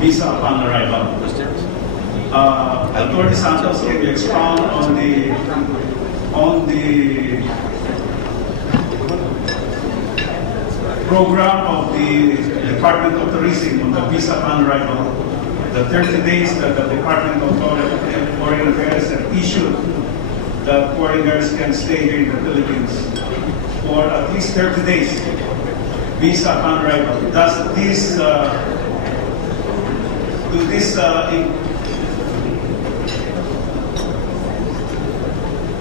visa upon arrival. Attorney Santos, can you expound on the program of the Department of Tourism on the visa upon arrival, the 30 days that the Department of Foreign Affairs have issued that foreigners can stay here in the Philippines for at least 30 days, visa upon arrival. Does this,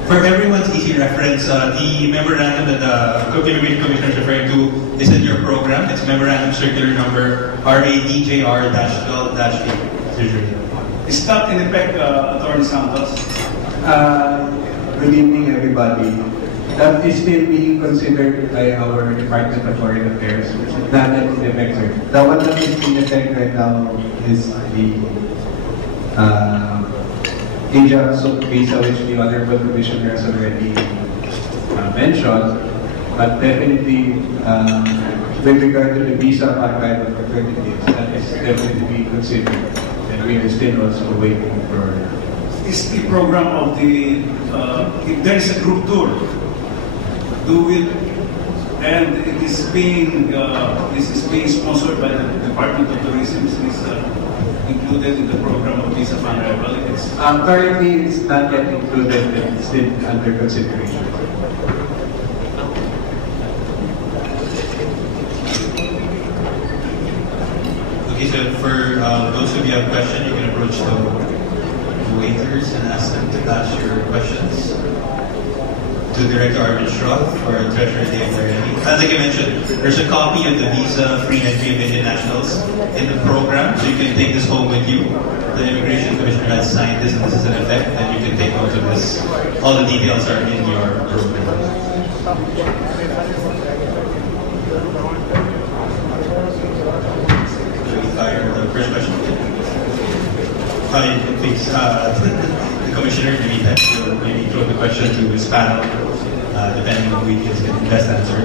for everyone's easy reference, the memorandum that the Immigration Commissioner is referring to is in your program. It's Memorandum Circular Number RADJR-12-8. Is that in effect, Attorney Santos? Good evening, everybody. That is still being considered by our Department of Foreign Affairs. It's not yet in effect, sir. The one that is in effect right now is the Ajax visa, which the Honorable Commissioner has already mentioned. But definitely, with regard to the visa arrival for 30 days, that is definitely being considered. And we are still also waiting for. Is the program of the, if there is a group tour, and this is being sponsored by the Department of Tourism, is included in the program of visa upon arrival? Currently, it's not yet included, but it's still under consideration. Okay, so for those of you who have questions, you can approach the waiters and ask them to pass your questions to Director Arvin Shroff or Treasurer Dave Barreni. As like I mentioned, there's a copy of the Visa Free Entry of Indian Nationals in the program, so you can take this home with you. The Immigration Commissioner has signed this and this is in effect, and you can take note of this. All the details are in your program. Should we fire the first question? Please, the Commissioner will maybe throw the question to his panel, depending on who he can best answer.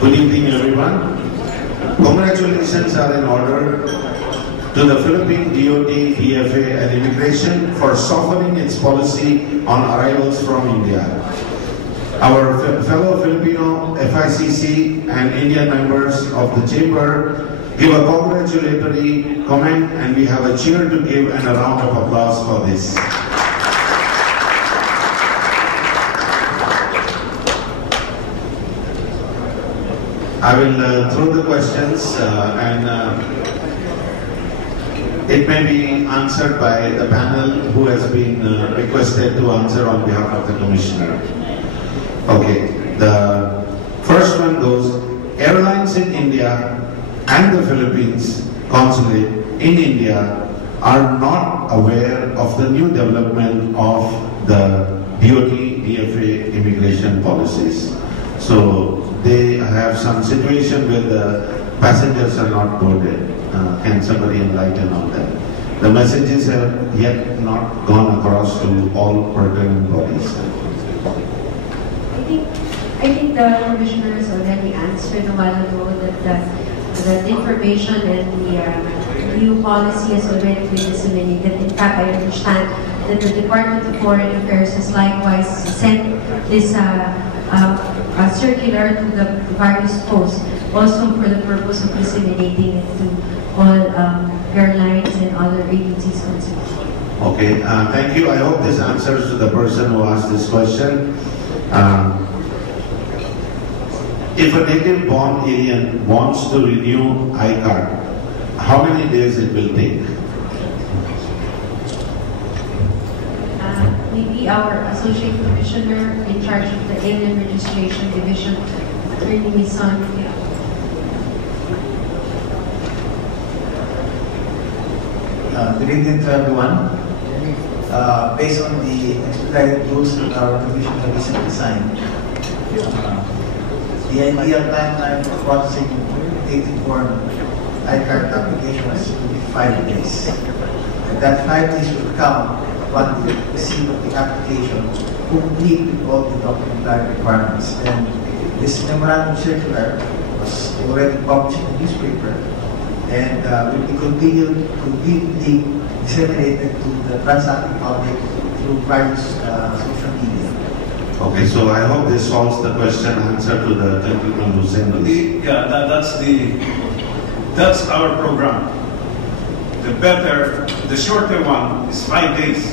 Good evening, everyone. Congratulations are in order to the Philippine DOT, DFA and Immigration for softening its policy on arrivals from India. Our fellow Filipino FICC and Indian members of the Chamber give a congratulatory comment, and we have a cheer to give and a round of applause for this. I will throw the questions and it may be answered by the panel who has been requested to answer on behalf of the Commissioner. Okay, the first one goes, airlines in India and the Philippines consulate in India are not aware of the new development of the DOT, DFA immigration policies. So they have some situation where the passengers are not boarded. Can somebody enlighten on that? The messages have yet not gone across to all pertinent bodies. I think the Commissioner has already answered a while ago that the information and the new policy has already been disseminated. In fact, I understand that the Department of Foreign Affairs has likewise sent this circular to the various posts, also for the purpose of disseminating it to all airlines and other agencies concerned. Okay, thank you. I hope this answers to the person who asked this question. If a native-born alien wants to renew I-card, how many days it will take? Maybe our Associate Commissioner in charge of the Alien Registration Division, Attorney Mison. Good evening to everyone. Based on the expedited rules that our Commission has recently signed, the ideal timeline for processing native-born I-card applications will be 5 days. And that 5 days will count upon the receipt of the application, complete with all the documentary requirements. And this memorandum circular was already published in the newspaper and will be continually disseminated to the transacting public through various social media. Okay, so I hope this solves the question answer to the gentleman who sent this. Yeah, that's our program. The shorter one is 5 days.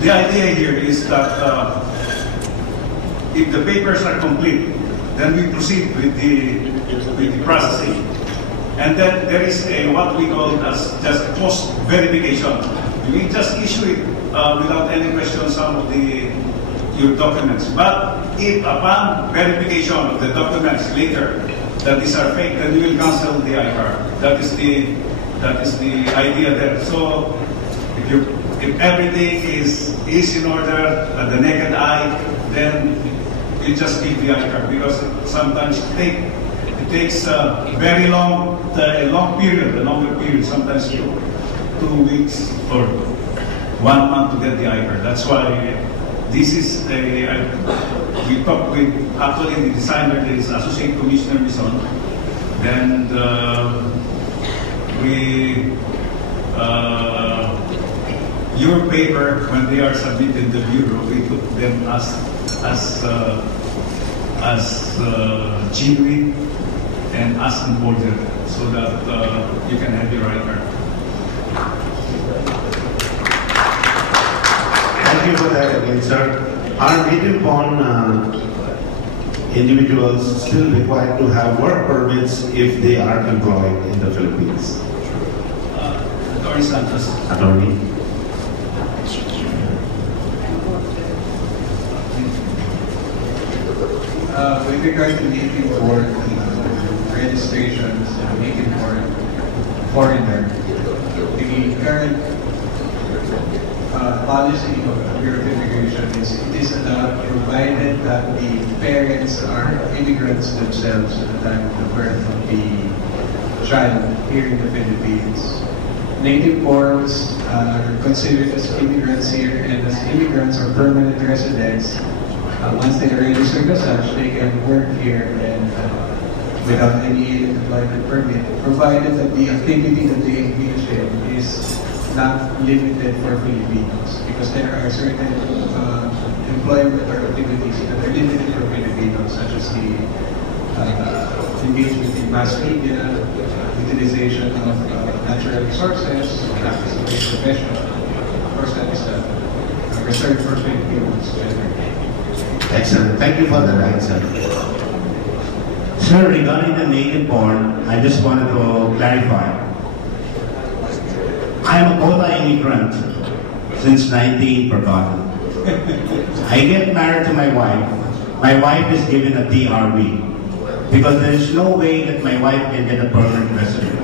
The idea here is that if the papers are complete, then we proceed with the processing. And then there is what we call as just post verification. We just issue it without any question some of your documents. But if upon verification of the documents later that these are fake, then we will cancel the ICAR. That is the idea there. So if everything is in order at the naked eye, then we just keep the ICAR, because sometimes it takes a very long period, a longer period, sometimes 2 weeks or 1 month to get the ICAR. That's why this is we talked with actually the designer, there is Associate Commissioner Mison, and your paper, when they are submitted to the bureau, we put them as genuine and as imported, so that you can have your ICAR. Thank you for that again, sir. Are native-born individuals still required to have work permits if they are employed in the Philippines? Attorney Santos. Attorney. With regard to native-born registrations, native-born foreigner, the current policy of the Bureau of Immigration is it is allowed provided that the parents are immigrants themselves at the time of the birth of the child here in the Philippines. Native-borns are considered as immigrants here, and as immigrants or permanent residents, once they are registered as such, they can work here and without any employment permit, provided that the activity that they engage in is not limited for Filipinos, because there are certain employment or activities that are limited for Filipinos, such as the engagement in mass media, utilization of natural resources, practice of a profession. Of course, that is reserved for Filipinos generally. Excellent. Thank you for that answer. Sir, regarding the native-born, I just wanted to clarify. I am a quota immigrant since 19 forgotten. I get married to my wife. My wife is given a DRB because there is no way that my wife can get a permanent resident.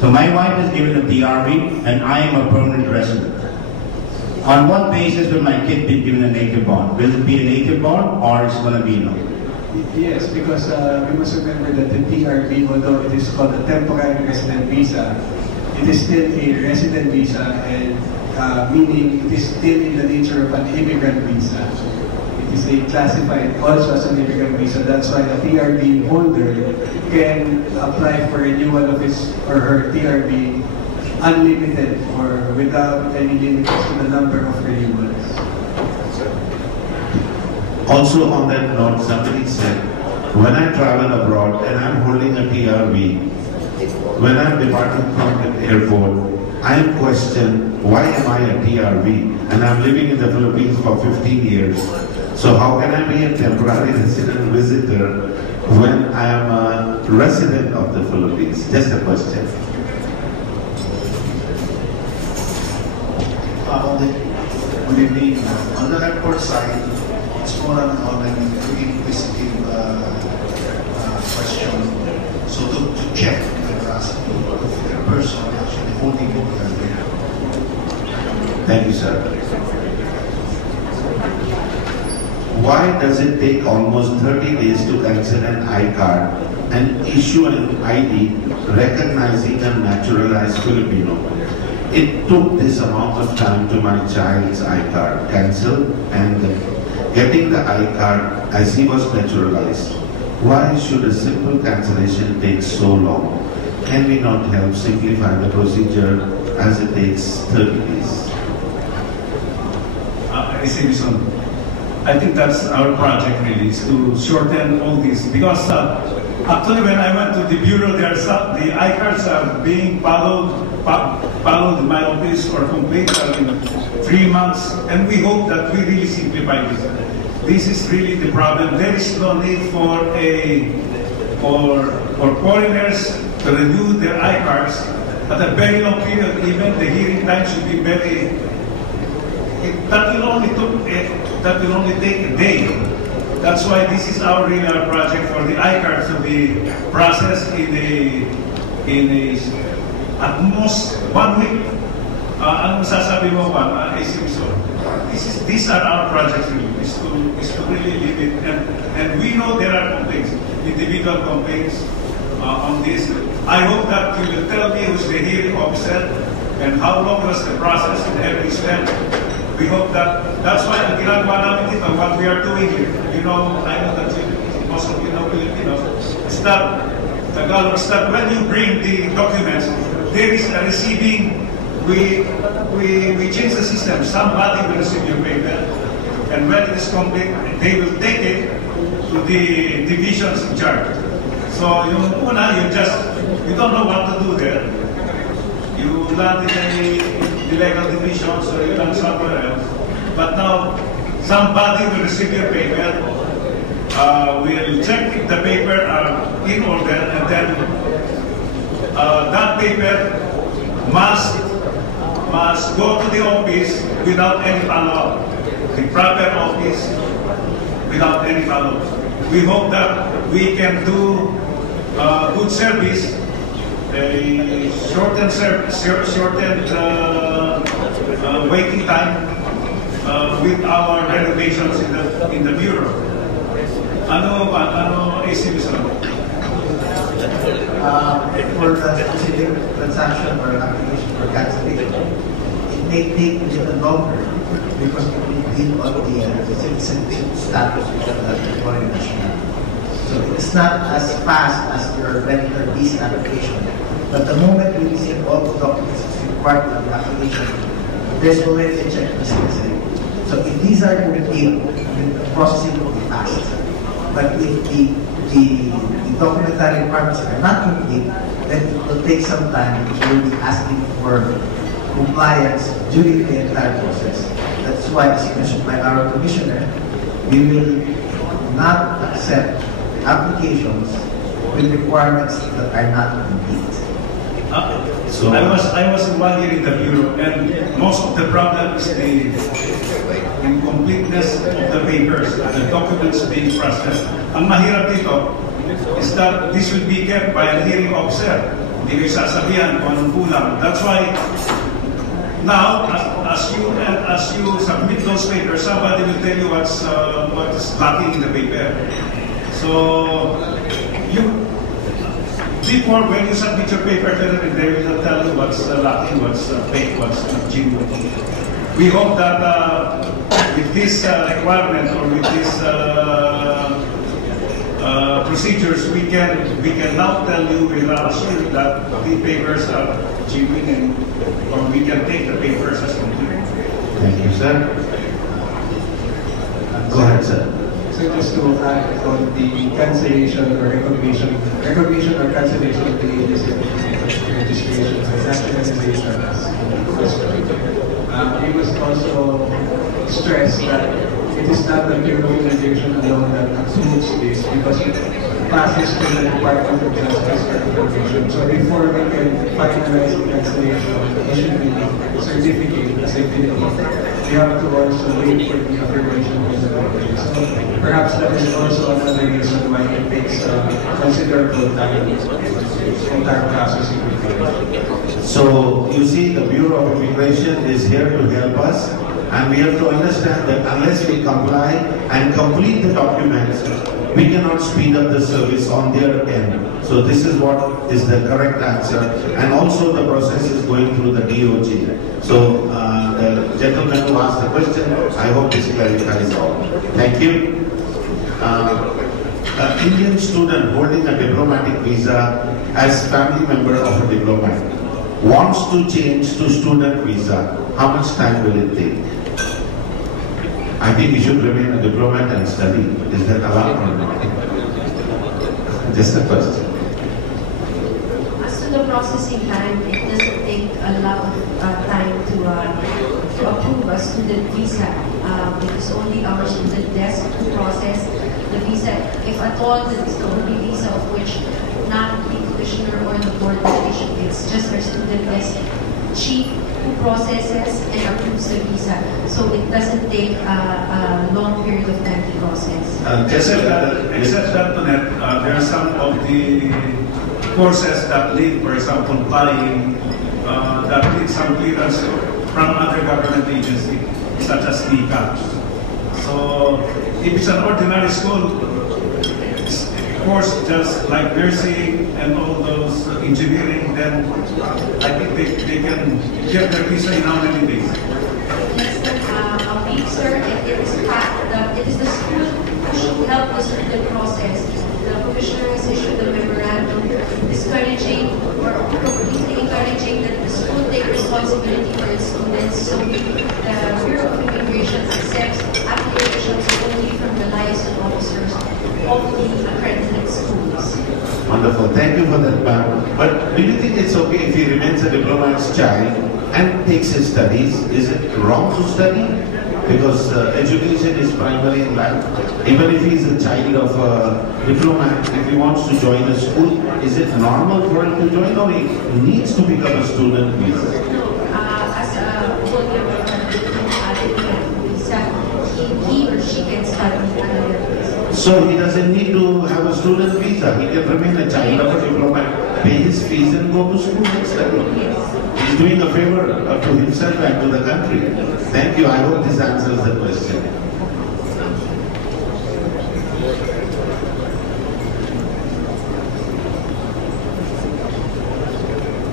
So my wife is given a DRB and I am a permanent resident. On what basis will my kid be given a native born? Will it be a native born or is it going to be no? Yes, because we must remember that the DRB, although it is called a temporary resident visa, it is still a resident visa, and meaning it is still in the nature of an immigrant visa. It is classified also as an immigrant visa. That's why a TRB holder can apply for renewal of his or her TRB unlimited or without any limits to the number of renewals. Also on that note, somebody said, when I travel abroad and I'm holding a TRB, when I'm departing from the airport, I am questioned, why am I a TRB? And I'm living in the Philippines for 15 years. So how can I be a temporary resident visitor when I am a resident of the Philippines? Just a question. On the airport side, it's more on an inquisitive question. So to check the veracity of the person actually holding it. Thank you, sir. Why does it take almost 30 days to cancel an I-card and issue an ID recognizing a naturalized Filipino? it took this amount of time to my child's I-card cancel and getting the I-card as he was naturalized. Why should a simple cancellation take so long? Can we not help simplify the procedure as it takes 30 days? I think that's our project really, is to shorten all this. Because actually when I went to the bureau, the I-cards are being followed in my office or complete in 3 months. And we hope that we really simplify this. This is really the problem. There is no need for foreigners to renew their I-cards at a very long period. Even the hearing time should be very. That will only take a day. That's why this is our project for the I-cards to be processed at most 1 week. Ano masasabi mo ba, these are our projects really, is to really leave it. And we know there are complaints, individual complaints on this. I hope that you will tell me who's the hearing officer and how long was the process in every step. We hope that's why ang ginagawa namin dito, what we are doing here. You know, I know that most of you know Filipinos. It's that Tagalog, it's that when you bring the documents, there is a receiving. We change the system. Somebody will receive your paper, and when it is complete, they will take it to the divisions in charge. So yung una, you don't know what to do there. You land in the legal division, so you land somewhere else. But now, somebody will receive your paper, will check if the paper are in order, and then that paper must go to the office without any follow-up. The proper office without any follow-up. We hope that we can do good service, a shortened waiting time with our renovations in the bureau. Ano isip for the specific transaction or application for cancellation, it may take a little longer because it will deal on the citizenship status of the foreign national. So it's not as fast as your regular visa application. But the moment we receive all the documents required for the application, there's already a checklist. So if these are complete, the processing will be fast. But if the documentary requirements are not complete, then it will take some time. We will be asking for compliance during the entire process. That's why, as mentioned by our commissioner, we will not accept applications with requirements that are not complete. So I was 1 year in the bureau, and most of the problem is the incompleteness of the papers, the documents being processed. Ang mahirap dito is that this will be kept by a hearing officer. Hindi kayo sasabihan kung anong kulang. That's why now, as you submit those papers, somebody will tell you what's lacking in the paper. So before, when you submit your paper, they will tell you what's lacking, what's fake, what's genuine. We hope that with this requirement or with these procedures, we can now tell you without assure that the papers are genuine, or we can take the papers as complete. Thank you, sir. Go ahead, sir. So just to add on the cancellation or recognition or cancellation of the illicit registration and nationalization as he was also stressed that it is not the Bureau of Immigration alone that approves this because it passes to the Department of Justice for confirmation. So before we can finalize the cancellation, issuing the certificate as a Filipino, we have to also wait for the affirmation of the government. So perhaps that is also another reason why it takes considerable time the entire process. So you see, the Bureau of Immigration is here to help us, and we have to understand that unless we comply and complete the documents, we cannot speed up the service on their end. So this is what is the correct answer, and also the process is going through the DOG. So the gentleman who asked the question, I hope this clarifies all. Thank you. An Indian student holding a diplomatic visa as family member of a diplomat wants to change to student visa. How much time will it take? I think he should remain a diplomat and study. Is that allowed or not? Just a question. As to the processing time, it doesn't take a lot of time to approve a student visa because only our student desk to process the visa. If at all, it's the only visa of which not the commissioner or the board will issue. It's just our student desk chief who processes and approves the visa. So it doesn't take a long period of time to process. Except that there are some of the courses that need, for example, flying, that need some clearance from other government agencies, such as NICA. So if it's an ordinary school course, just like nursing and all those engineering, then I think they can get their visa in how many days? Less than a week, sir. It is the school who should help the student process. The commissioner has issued a memorandum discouraging or completely encouraging that the school take responsibility for its students. So the Bureau of Immigration accepts applications only from the liaison officers of the accredited schools. Wonderful. Thank you for that, ma'am. But do you think it's okay if he remains a diplomat's child and takes his studies? Is it wrong to study? Because education is primary in life. Even if he's a child of a diplomat, if he wants to join a school, is it normal for him to join, or he needs to become a student visa? As a holder of a visa, he or she can study another visa. So he doesn't need to have a student visa. He can remain a child of a diplomat, pay his fees and go to school and study. He's doing a favor to himself and to the country. Thank you. I hope this answers the question.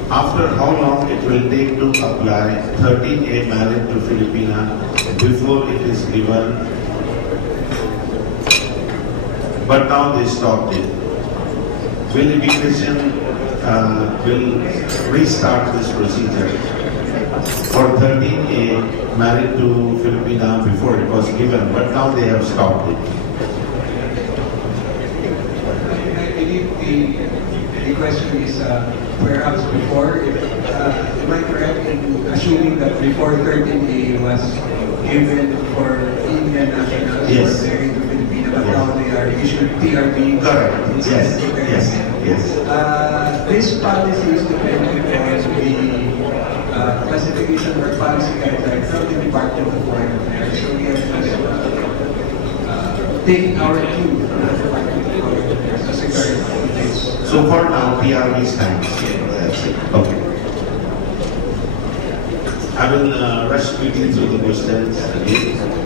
After how long it will take to apply 13A married to Filipina before it is given, but now they stopped it. Will immigration will restart this procedure for 13A married to Filipina before it was given, but now they have stopped it. I believe the question is perhaps before, am I correct in assuming that before 13A was given for Indian nationals Yes. who are married to Filipina, but now they are issued TRB? Correct. Yes. Yes. Yes. This policy is dependent on the classification or policy guideline from the Department of Foreign Affairs. So we have to take our cue from the Department of Foreign Affairs as regards to this. So for now, PRV stands. That's it. Okay. I will rush quickly through the questions again.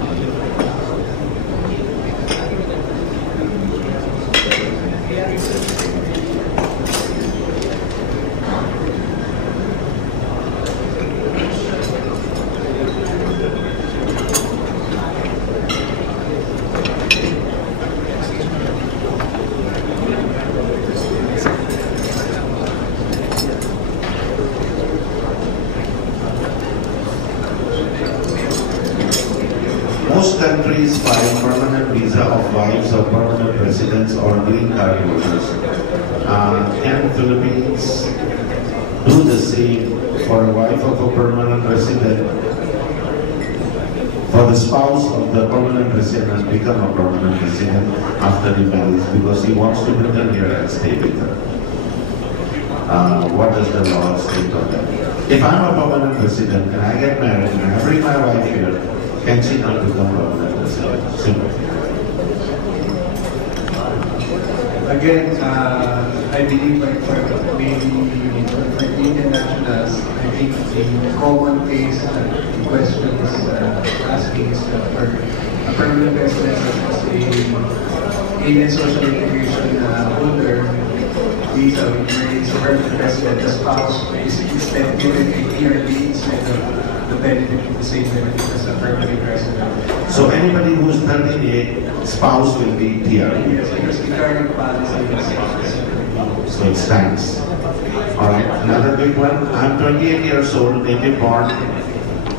Most countries file permanent visa of wives of permanent residents or green card holders. Can Philippines do the same for a wife of a permanent resident? For the spouse of the permanent resident become a permanent resident after he marries because he wants to bring her here and stay with her. What does the law state on that? If I'm a permanent resident and I get married and I bring my wife here, can she not become permanent resident? Simple. Again, I believe like for Indian nationals, I think the common case the question is asking is for a permanent resident as a Indian social integration holder, visa where it's a permanent resident, the spouse is instead given a PRD instead of the benefit, the same benefit as a permanent resident. So anybody who's 38, spouse will be PRD. Yes, because the current policy is So it stands. Alright, another big one. I'm 28 years old, native born.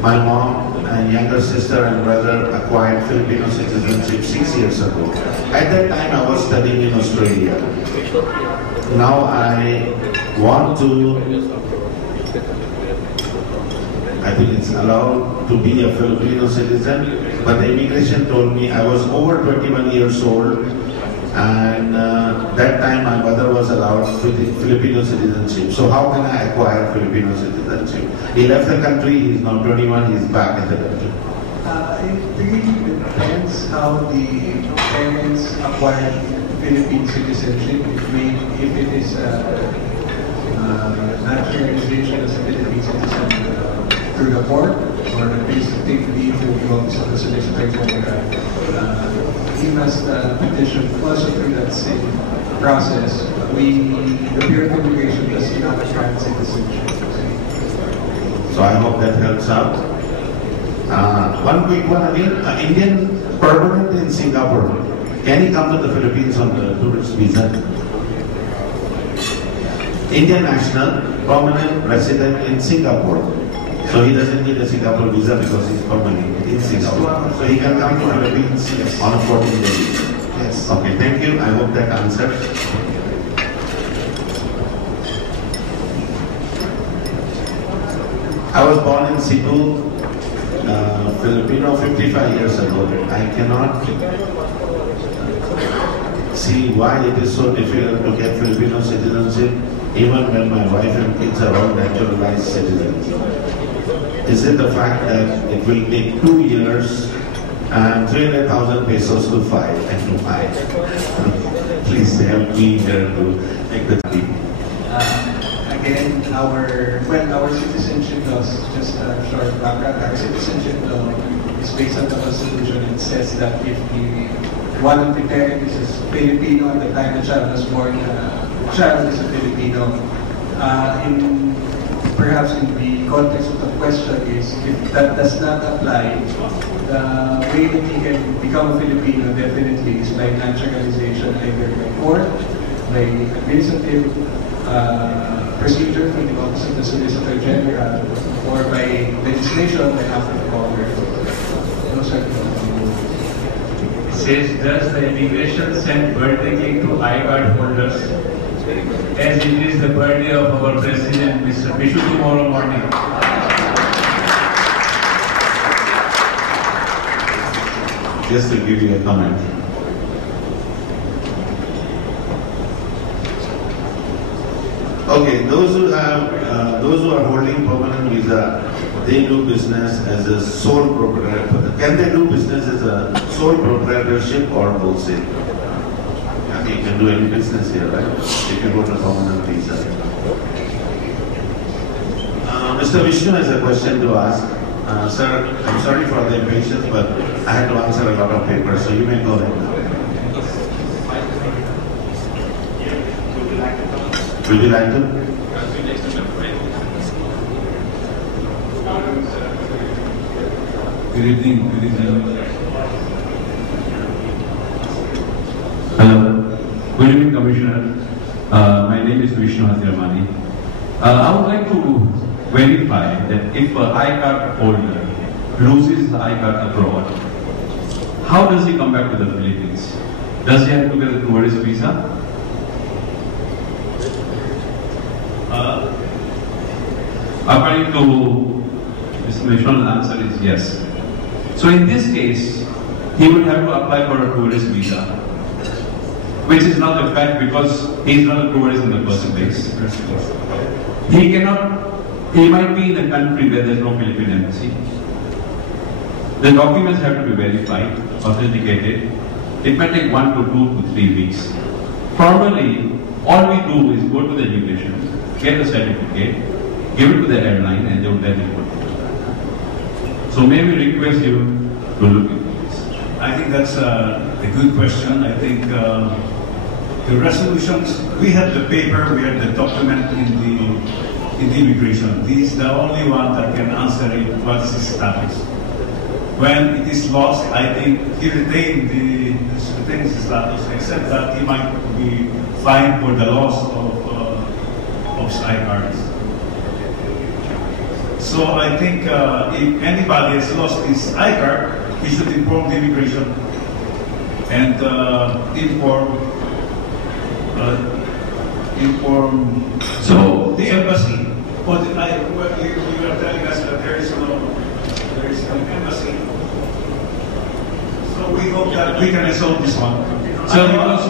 My mom and younger sister and brother acquired Filipino citizenship 6 years ago. At that time, I was studying in Australia. Now I want to, I think it's allowed to be a Filipino citizen, but the immigration told me I was over 21 years old, and that time my mother was allowed Filipino citizenship. So how can I acquire Filipino citizenship? He left the country, he's now 21, he's back in the country. It really depends how the parents acquire Philippine citizenship. If it is naturalization as a Philippine citizen through the court, or basically through the office of the Solicitor General, he must petition also through that same process. The Bureau of Immigration does not grant citizenship. So I hope that helps out. One quick one again, Indian permanent in Singapore. Can he come to the Philippines on the tourist visa? Indian national, permanent resident in Singapore. So he doesn't need a Singapore visa because he's permanent in Singapore. So he can come to the Philippines on a 14-day visa. Yes. Okay, thank you. I hope that answers. I was born in Cebu, Filipino 55 years ago. I cannot see why it is so difficult to get Filipino citizenship even when my wife and kids are all naturalized citizens. Is it the fact that it will take 2 years and 300,000 pesos to file and to buy? Please help me here to make the deal. Again, our citizenship law, just a short background, our citizenship law is based on the Constitution. It says that if one of the parents is Filipino at the time the child was born, the child is a Filipino. Perhaps in the context of the question is, if that does not apply, the way that he can become a Filipino definitely is by naturalization, either by court, by administrative procedure from the Office of the Solicitor General, or by legislation by act of Congress. Those are It says, does the immigration send birthday cake to I-card holders? As it is the birthday of our President, Mr. Bishu, tomorrow morning. Just to give you a comment. Okay, those who are holding permanent visa, they do business as a sole proprietor. Can they do business as a sole proprietorship or wholesale? You can do any business here, right? If you go to permanent visa. Mr. Vishnu has a question to ask. Sir, I'm sorry for the impatience, but I had to answer a lot of papers, so you may go ahead now. Would you like to? Good evening. Good evening. Hello. Good evening, Commissioner. My name is Vishnu Hazirmani. I would like to verify that if an I-card holder loses the I-card abroad, how does he come back to the Philippines? Does he have to get a tourist visa? According to Mr. Vishnu's answer is yes. So in this case, he would have to apply for a tourist visa, which is not a fact because he is not a tourist in the first place. He might be in a country where there is no Philippine embassy. The documents have to be verified, authenticated. It might take 1 to 2 to 3 weeks. Formally, all we do is go to the immigration, get a certificate, give it to the airline, and they will then report it. So may we request you to look into this? I think that's a good question. I think the resolutions, we had the paper, we had the document in the immigration. This is the only one that can answer it, what is its status. When it is lost, I think he retained his status, except that he might be fined for the loss of iCards. So I think if anybody has lost his iCard, he should inform the immigration and inform the embassy. But you are telling us that there is an embassy. So we hope that we can resolve this one. So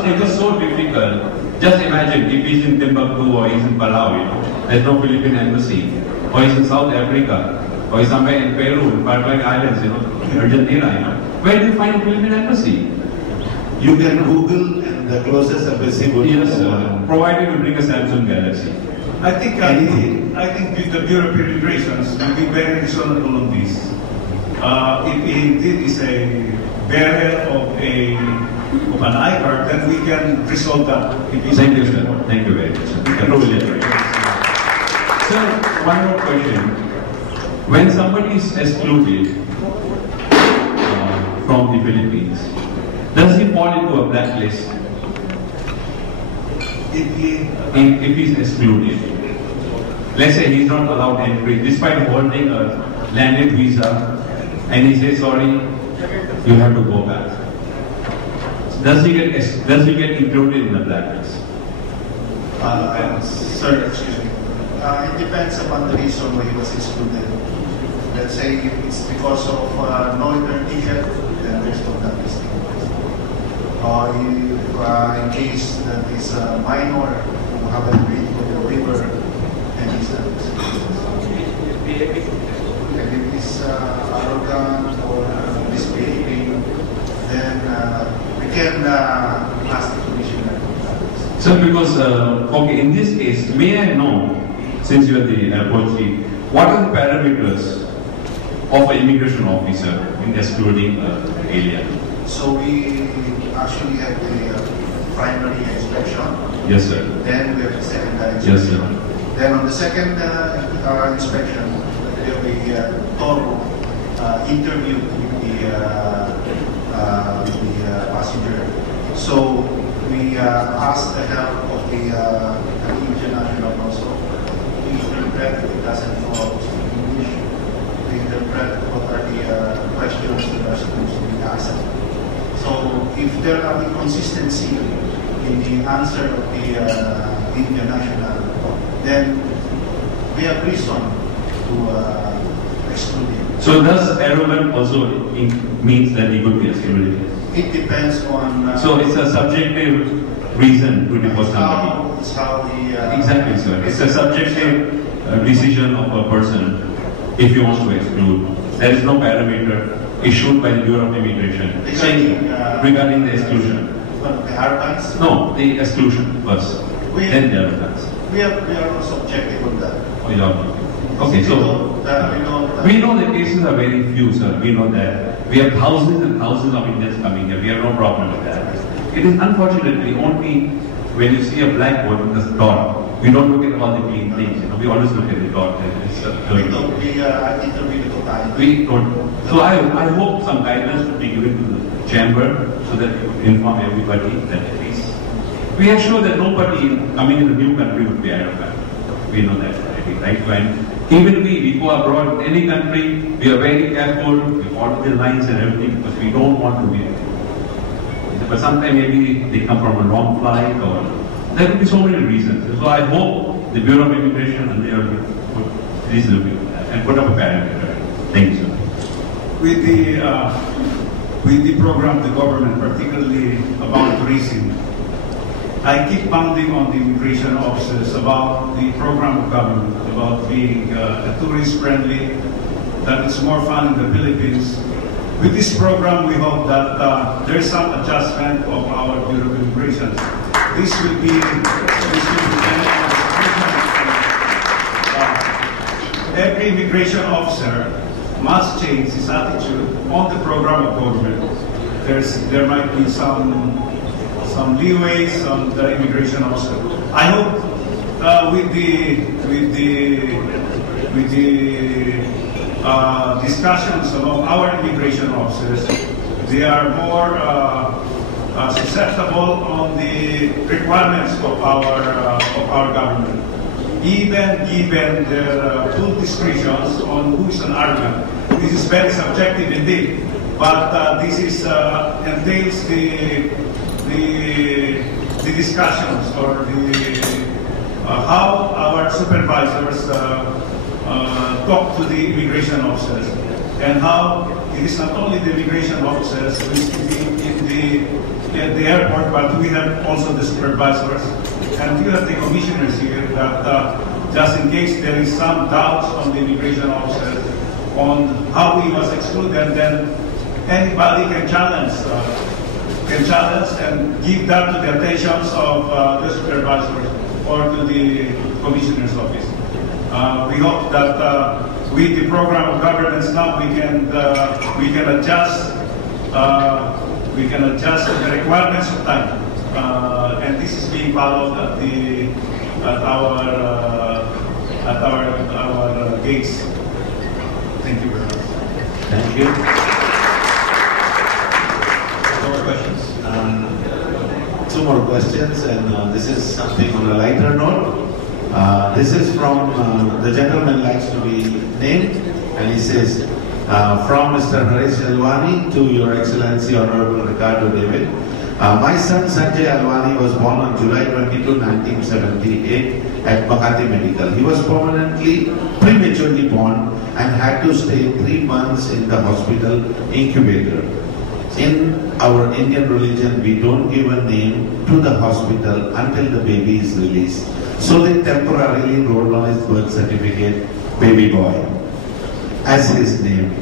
it was so difficult. Just imagine if he's in Timbuktu or he's in Palau, there's no Philippine embassy, or he's in South Africa, or he's somewhere in Peru, in Falkland Islands, Argentina, where do you find a Philippine embassy? You can Google and the closest embassy would be. Yes, provided you bring a Samsung Galaxy. I think the Bureau of Immigrations will be very reasonable on this. If indeed is a burial of an iCard, then we can resolve that. Thank you, sir. Thank you very much. Sir, one more question. When somebody is excluded from the Philippines, does he fall into a blacklist? If he's excluded. Let's say he's not allowed entry, despite holding a landed visa, and he says, sorry, you have to go back. Does he get included in the blacklist? Sir, excuse me. It depends upon the reason why he was excluded. Let's say if it's because of no return ticket, then there's no blacklisting. In case that is a minor who haven't agreed to the waiver, then he's not excluded. And if he's arrogant or misbehaving, then we can ask the commissioner. So because, okay, in this case, may I know, since you are the airport chief, what are the parameters of an immigration officer in excluding alien? So we actually have the primary inspection. Yes, sir. Then we have the secondary inspection. Yes, sir. Then on the second inspection, we have a thorough interview with the passenger. So we ask the help of the Indian national also to interpret if it doesn't know English, to interpret what are the questions that are supposed to be asked. So if there are inconsistency in the answer of the Indian national, then we have reason to exclude him. So does arrogant also means that he could be excluded? It depends on... so it's a subjective reason to depose somebody? It's how he... exactly, sir. It's a subjective decision of a person if he wants to exclude. There is no parameter issued by the Bureau of Immigration regarding the exclusion. The arrogance? No, the exclusion first. Then the arrogance. We are also objective on that. Oh, yeah. Okay, so we know the cases are very few, sir. We know that. We have thousands and thousands of Indians coming here. We have no problem with that. It is unfortunately only when you see a black board with a dot, we don't look at all the clean things. We always look at the dot. We don't. So I hope some guidance will be given to the chamber so that we could inform everybody that at least we are sure that nobody coming in a new country would be arrogant. We know that already, right? When even we go abroad in any country, we are very careful, we follow the lines and everything because we don't want to be. But sometimes maybe they come from a long flight or there will be so many reasons. So I hope the Bureau of Immigration and they will please look at that and put up a parameter. Thank you, sir. With the program, the government, particularly about tourism, I keep pounding on the immigration officers about the program of government, about being tourist-friendly, that it's more fun in the Philippines. With this program, we hope that there's some adjustment of our Bureau of Immigration. This will be every immigration officer must change his attitude on the program of government. There might be some leeways on the immigration officer. I hope with the discussions among our immigration officers, they are more susceptible on the requirements of our government, even given their full discretions on who is an argument. This is very subjective indeed, but this is entails the discussions or how our supervisors talk to the immigration officers, and how it is not only the immigration officers in the airport, but we have also the supervisors, and we have the commissioners here that just in case there is some doubts on the immigration officer on how he was excluded, then anybody can challenge and give that to the attentions of the supervisors or to the commissioner's office. We hope that with the program of governance now we can adjust the requirements of time, and this is being followed at our gates. Thank you very much. Thank you. No more questions? Two more questions, and this is something on a lighter note. This is from the gentleman likes to be named, and he says, from Mr. Harish Alwani to Your Excellency Honorable Ricardo David. My son Sanjay Alwani was born on July 22, 1978 at Makati Medical. He was prematurely born and had to stay 3 months in the hospital incubator. In our Indian religion, we don't give a name to the hospital until the baby is released. So they temporarily enrolled on his birth certificate, baby boy, as his name.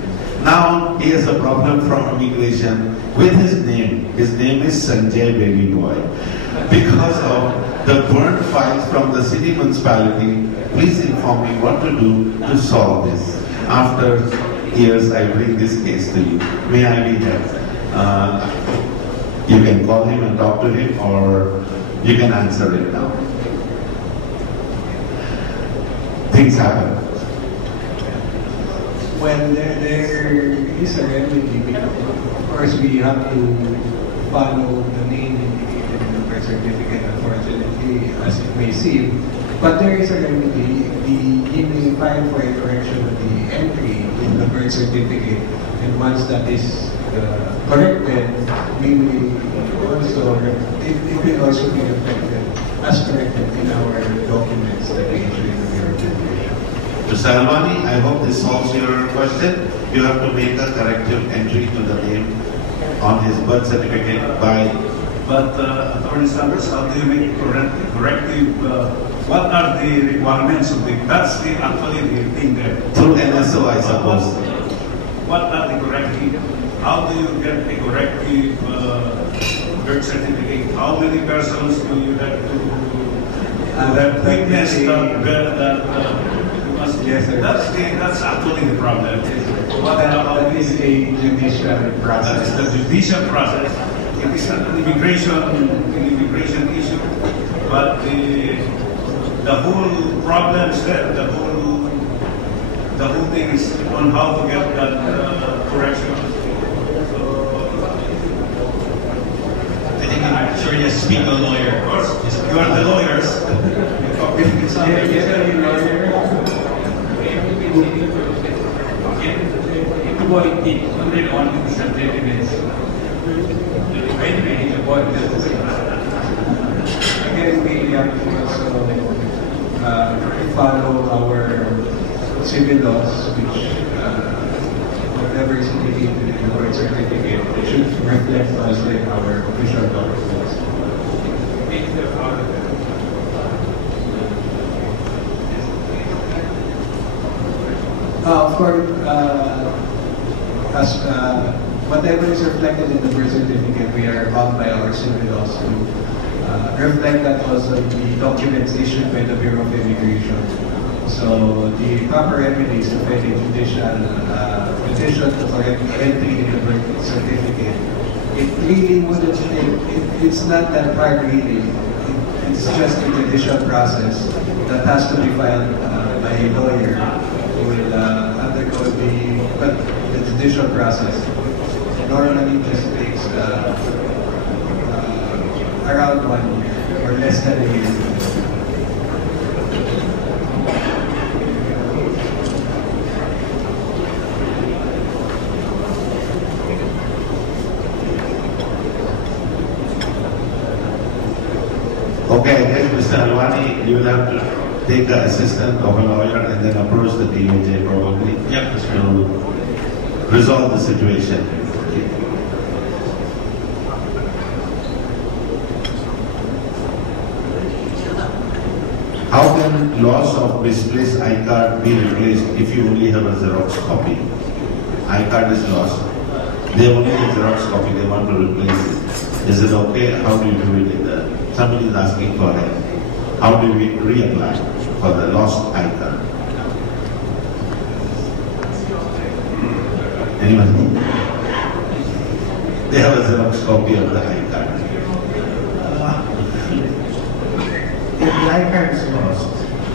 Now he has a problem from immigration with his name. His name is Sanjay Baby Boy. Because of the burnt files from the city municipality, please inform me what to do to solve this. After years, I bring this case to you. May I be helped? You can call him and talk to him, or you can answer it now. Things happen. Well, there is a remedy, because of course we have to follow the name indicated in the birth certificate, unfortunately, as it may seem. But there is a remedy. You may file for a correction of the entry in the birth certificate, and once that is corrected, we will also, it will also be reflected as corrected in our documents that we issue in the Bureau of Immigration. Mr. Alwani, I hope this solves your question. You have to make a corrective entry to the name on his birth certificate by... But Attorney Sanders, how do you make corrective? What are the requirements of the... That's actually the thing there. Through NSO, I suppose. What are the corrective? How do you get a corrective birth certificate? How many persons do you have to witness that yes, sir. That's actually the problem. That is a judicial process. That's the judicial process. It is an immigration issue, but the whole problem is there. The whole thing is on how to get that correction. I think I'm sure you speak a lawyer. Of course, you are the lawyers. Again, we have to also follow our civil laws, which whatever is indicated in the birth certificate, it should reflect also in our official documents. Of course, whatever is reflected in the birth certificate, we are bound by our civil laws to reflect that also in the documents issued by the Bureau of Immigration. So the proper remedy is to file a judicial petition for entry in the birth certificate it really wouldn't take, it's not that hard really. It's just a judicial process that has to be filed by a lawyer who will undergo the judicial process. Normally just takes around 1 year or less than a year. Okay, I guess Mr. Alwani, you will have to take the assistant of a lawyer and then approach the DOJ probably to resolve the situation. How can loss of misplaced iCard be replaced if you only have a Xerox copy? iCard is lost. They only have a Xerox copy, they want to replace it. Is it okay? How do you do it? Somebody is asking for help. How do we reapply for the lost iCard? Anyone? They have a Xerox copy of the iCard. If the iCard is lost,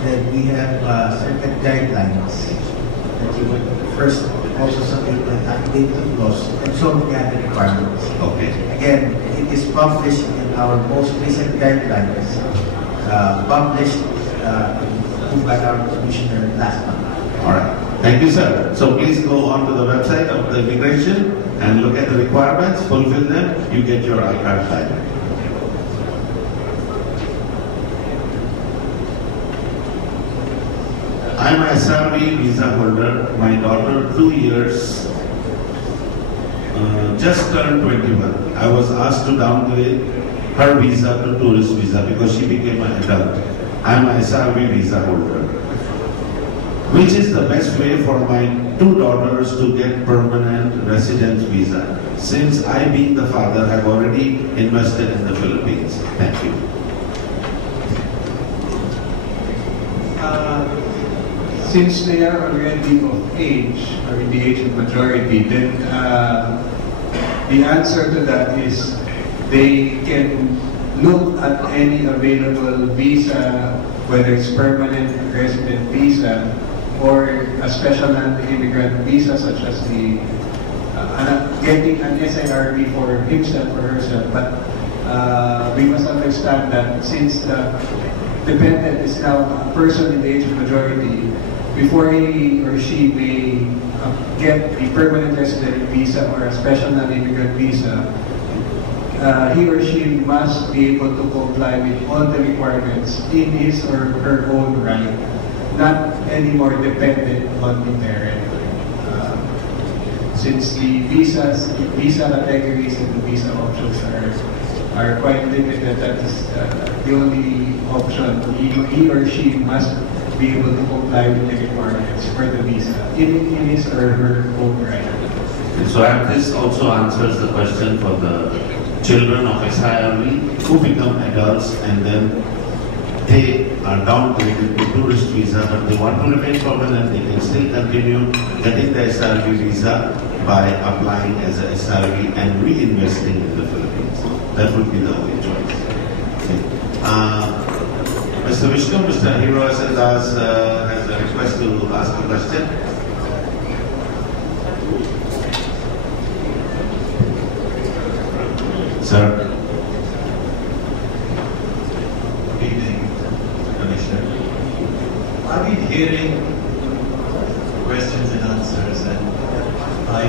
then we have certain guidelines that you would first also submit an affidavit of loss and so many other requirements. Okay. Again, it is published in our most recent guidelines, published by our commissioner last month. All right. Thank you, sir. So please go on to the website of the immigration and look at the requirements, fulfill them, you get your iCard back. I am a SRV visa holder. My daughter, 2 years, just turned 21. I was asked to downgrade her visa to tourist visa because she became an adult. I am a SRV visa holder. Which is the best way for my 2 daughters to get permanent resident visa? Since I, being the father, have already invested in the Philippines. Thank you. Since they are already of age, or in the age of majority, then the answer to that is they can look at any available visa, whether it's permanent resident visa or a special non-immigrant visa, such as the getting an SIRB for himself or herself. But we must understand that since the dependent is now a person in the age of majority, before he or she may get the permanent resident visa or a special non-immigrant visa, he or she must be able to comply with all the requirements in his or her own right, not anymore dependent on the parent. Since the visa categories and the visa options are quite limited, that is the only option. He or she must be able to comply with the requirements for the visa in his or her own right. So this also answers the question for the children of SIRV who become adults and then they are downgraded to tourist visa, but they want to remain permanent. They can still continue getting the SIRV visa by applying as a SIRV and reinvesting in the Philippines. That would be the only choice. Okay. Mr. Vishnu, Mr. Hero Asendas has a request to ask a question. Sir. Good evening, Commissioner. I've been hearing questions and answers, and I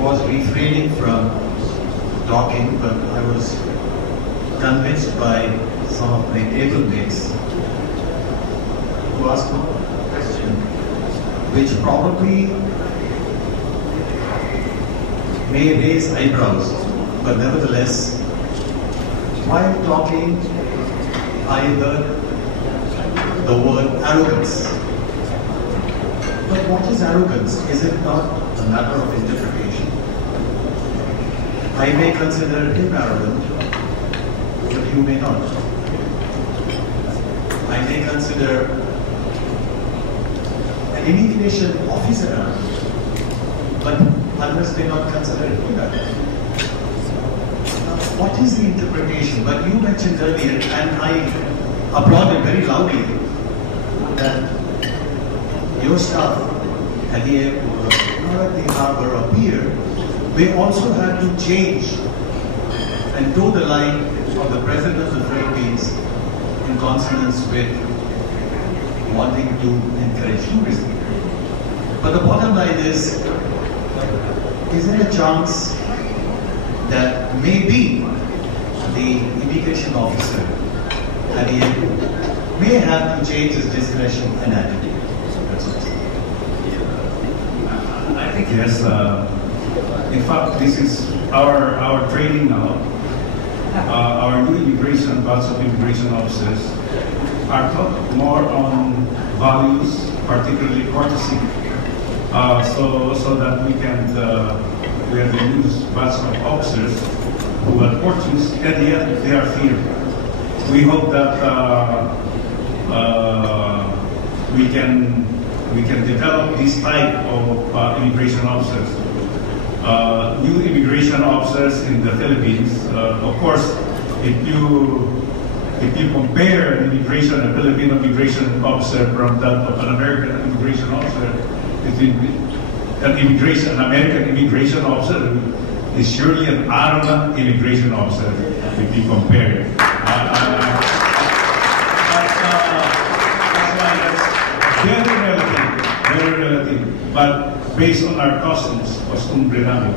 was refraining from talking, but I was convinced by some of my table mates to ask a question which probably may raise eyebrows, but nevertheless, while talking, I heard the word arrogance. But what is arrogance? Is it not a matter of interpretation? I may consider him arrogant, but you may not. I may consider an immigration officer arrogant, but others may not consider him arrogant. what is the interpretation? But you mentioned earlier, and I applauded very loudly, that your staff at the airport, or at the harbor or pier, they also had to change and toe the line of the President of the Philippines in consonance with wanting to encourage tourism. But the bottom line is there a chance that maybe the immigration officer at the airport may have to change his discretion and attitude? That's what I think yes. In fact, this is our training now. Our new immigration, batch of immigration officers are taught more on values, particularly courtesy, so that we have the new batch of officers who are courteous, and yet they are feared. We hope that we can develop this type of immigration officers. New immigration officers in the Philippines. Of course, if you compare a Filipino immigration officer from that of an American immigration officer, an American immigration officer is surely an arrogant immigration officer if you compare it. Very relative. But based on our customs, costumbre namin,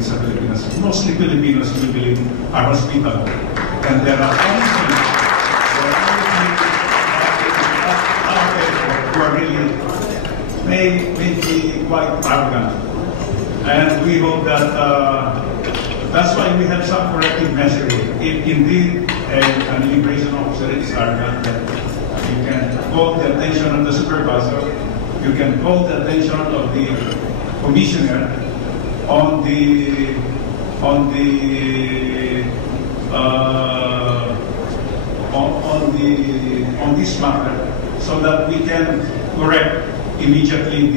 sa Pilipinas, mostly Filipinos we believe are hospitable. And there are only who are really may be quite arrogant. And we hope that that's why we have some corrective measures. If indeed an immigration officer is arrogant, you can call the attention of the supervisor, you can call the attention of the commissioner on this matter, so that we can correct immediately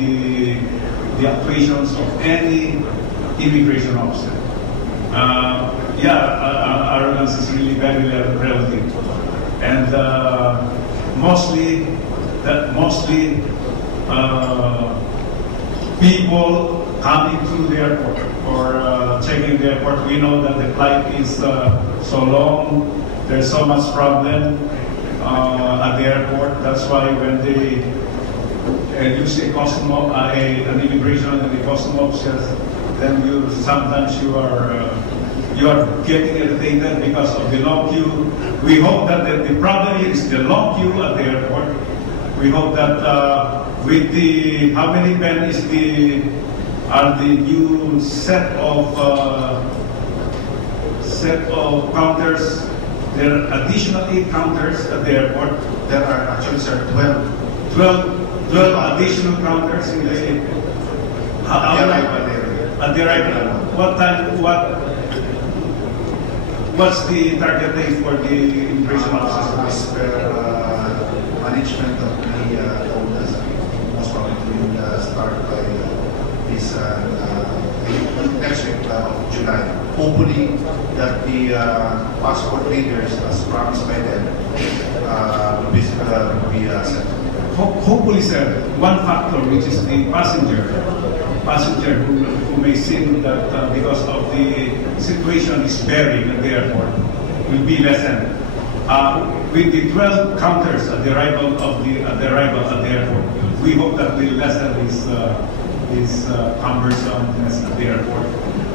the actuations of any immigration officer. Arrogance is really very relative, and mostly people coming to the airport or checking the airport. We know that the flight is so long. There's so much problem at the airport. That's why when they use an immigration and the custom officers, then sometimes you are getting irritated because of the long queue. We hope that the problem is the long queue at the airport. We hope that with the how many men are the new set of counters. There are additional 8 counters at the airport. There are actually, sir, 12 additional counters in the at the arrival. What time? What's the target date for the immigration officers? As per management of the told us, most probably will start by this next week of July. Hopefully that the passport readers, as promised by them, will be set. Hopefully, sir, one factor, which is the passenger who may think that because of the situation is bearing at the airport, will be lessened. With the 12 counters at the arrival at the airport, we hope that will lessen this cumbersomeness at the airport.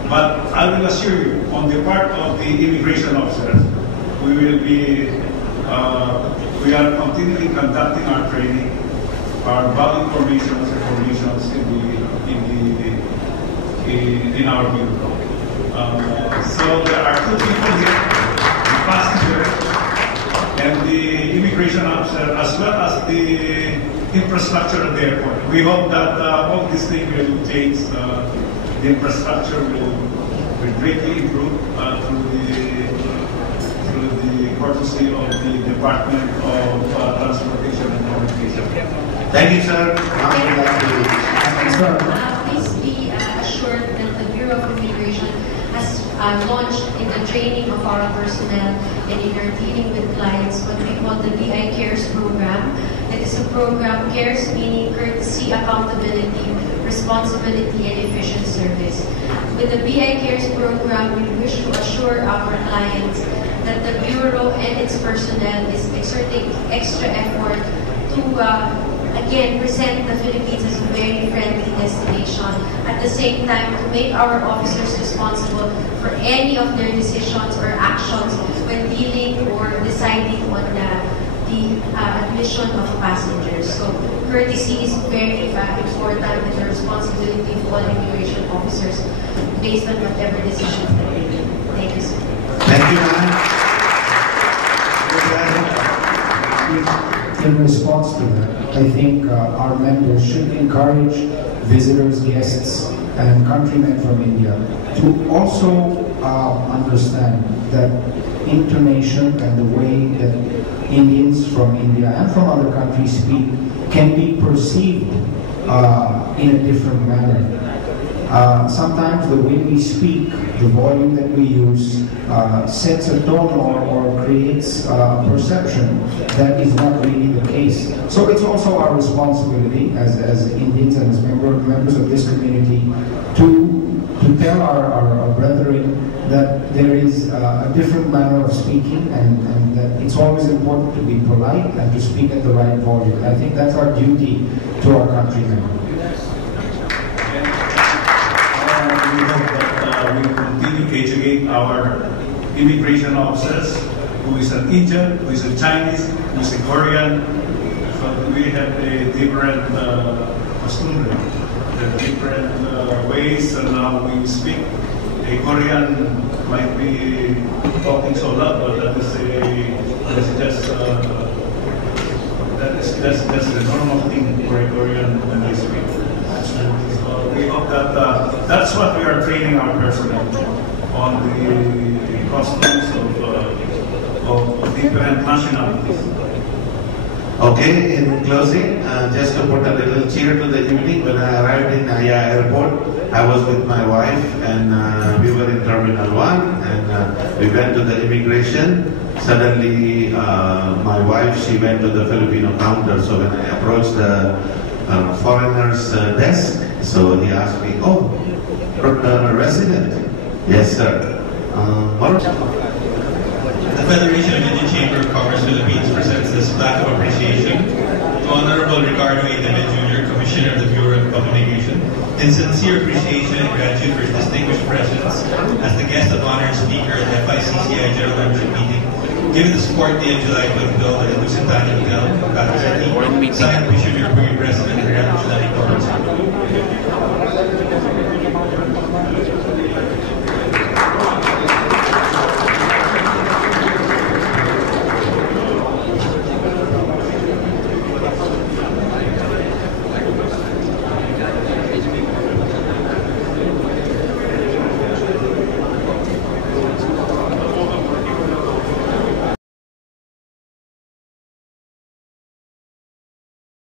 But I will assure you, on the part of the immigration officers, we are continually conducting our training, our valid formations and formations in our bureau. So there are 2 people here, the passenger and the immigration officer, as well as the infrastructure at the airport. We hope that all this thing will change. The infrastructure will greatly improve through the courtesy of the Department of Transportation and Communication. Thank you, sir. Please be assured that the Bureau of Immigration has launched in the training of personnel and in our dealing with clients what we call the BI Cares program. It is a program, cares meaning courtesy, accountability, responsibility, and efficient service. With the BI Cares program, we wish to assure our clients that the Bureau and its personnel is exerting extra effort to again present the Philippines as a very friendly destination. At the same time, to make our officers responsible for any of their decisions or actions when dealing or deciding on the admission of passengers. So courtesy is very important and the responsibility of all immigration officers based on whatever decisions that they make. Thank you, sir. Thank you, ma'am. In response to that, I think our members should encourage visitors, guests, and countrymen from India to also understand that intonation and the way that Indians from India and from other countries speak can be perceived in a different manner. Sometimes the way we speak, the volume that we use, sets a tone or creates a perception that is not really the case. So it's also our responsibility as Indians and as members of this community to tell our brethren that there is a different manner of speaking and that it's always important to be polite and to speak at the right volume. I think that's our duty to our countrymen. We hope that we will continue to educate our immigration officers, who is an Indian, who is a Chinese, who is a Korean. So we have a different customary, different ways and how we speak. A Korean might be talking so loud, but that's the normal thing for a Korean when they speak. So we hope that that's what we are training our personnel on the customs of different nationalities. Okay, in closing, just to put a little cheer to the evening, when I arrived in Naya Airport, I was with my wife and we were in Terminal 1 and we went to the immigration. Suddenly, my wife, she went to the Filipino counter, so when I approached the foreigner's desk, so he asked me, "Oh, you're a resident?" "Yes, sir." The Federation of Indian Chamber of Commerce Philippines presents this plaque of appreciation to Honorable Ricardo A. Jr., Commissioner of the Bureau of Immigration, in sincere appreciation and gratitude for his distinguished presence as the guest of honor and speaker at the FICCI General Membership Meeting, given the support day of July 12 built at the Dusit Thani Hotel, Makati City, signed Bishop President Ricardo.